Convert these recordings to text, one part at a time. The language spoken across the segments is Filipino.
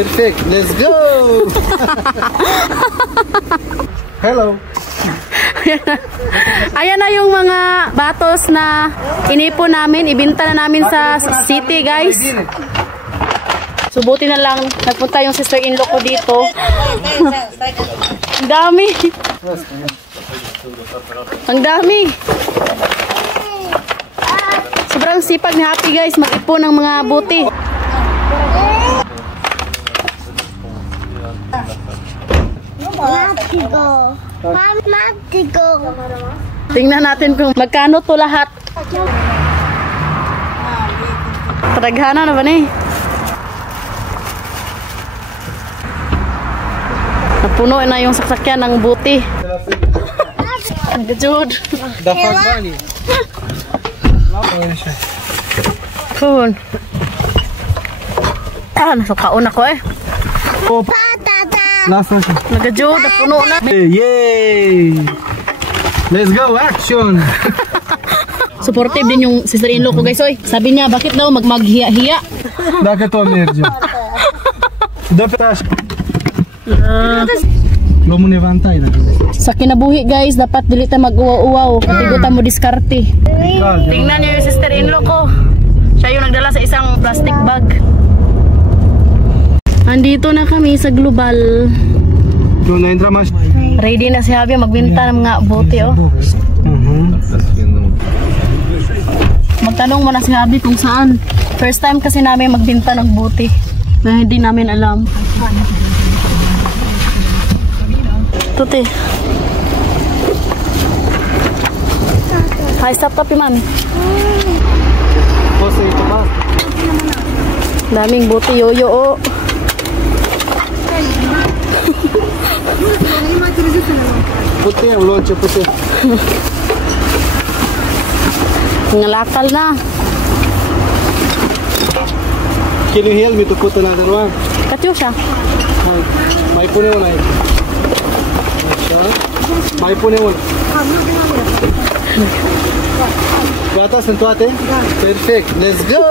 Perfect. Let's go. Hello. Ayan na yung mga batos na inipon namin. Ibinta na namin sa city, guys. Subuti na lang. Nagpunta yung sister-in-law ko dito. Ang dami. Ang dami. Sobrang sipag ni Happy, guys. Mag-ipon ng mga buti. Tingnan natin kung magkano to lahat. Taraghana na ba ni? Napuno na yung sasakyan ng buti. Ang gajud. Dapat ba ni? Kun. Nasukaon ako eh. Last one. Nagajud, napuno na. Yay! Let's go, action! Supportive din yung sister-in-law ko, guys. Oy, sabi niya, bakit daw maghiya-hiya? Daka to merge. Dapat lo mo levantay na. Sa kinabuhi, guys, dapat dili ta mag-uwaw-uwaw. Tigutan mo diskarte. Tingnan niyo yung sister-in-law ko. Siya yung nagdala sa isang plastic bag. Andito na kami sa Global. Ready na si Javi magbenta ng mga bote, oh. Magtanong mo na si Javi kung saan. First time kasi namin magbenta ng bote. Na hindi namin alam. Tuti. Hi, stop yung mami. Daming bote, yoyo, oh. Puti ang lonche, puti. Ngalakal na. Can you help me to put another one? Katyusha. May pune una. May pune una. Gata, sentuate? Perfect. Let's go!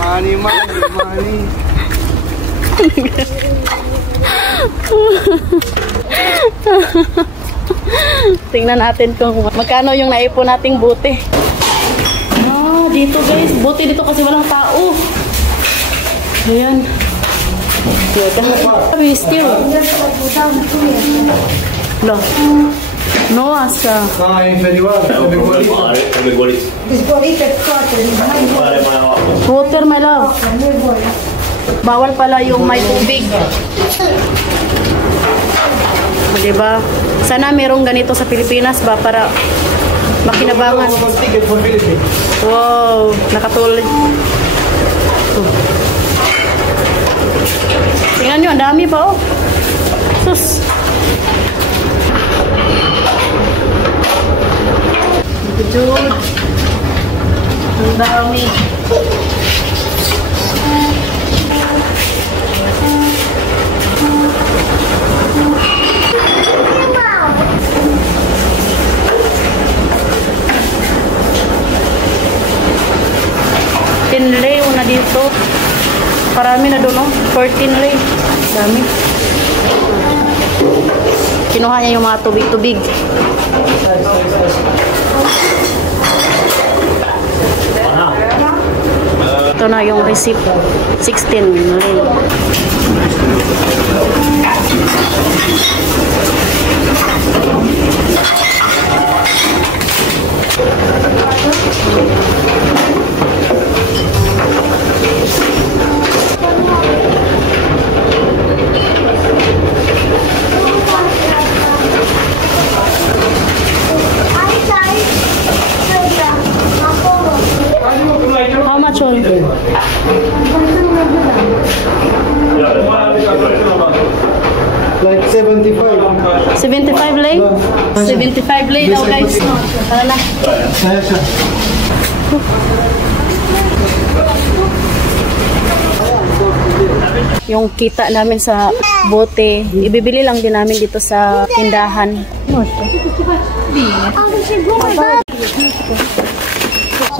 Money, money, money. Tingnan natin kung magkano yung naipon nating buti. Ah, dito guys, buti dito kasi walang tao. Ayan. We still. No. No, asa. Water, my love. Bawal pala yung may tubig. Diba? Sana merong ganito sa Pilipinas ba para makinabangan. Wow, nakatulad. Tingnan nyo, ang dami pa, oh. Sus. Jud. Ang dami. Lay una dito. Parami na doon, no? 14 lay. Dami. Kinuha niya yung mga tubig-tubig. Ito na yung receipt. 16 lay. How much all? Like 75. 75 lay? 75 lay daw guys. Tara na. Yung kita namin sa bote, ibibili lang din namin dito sa tindahan.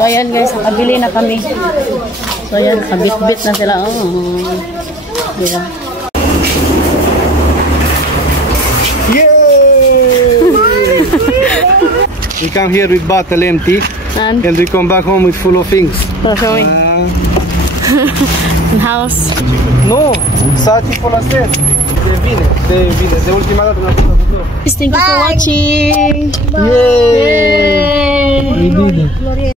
So ayan guys, nakabili na kami. So ayan, kabit-bit na sila. Oh. Yeah. Yay! We come here with bottle empty And and we come back home with full of things. so show me. House. No, Sati for la sera. De ultima dată mi-a pus la. Thank you for watching. Yay! Yay! We did it.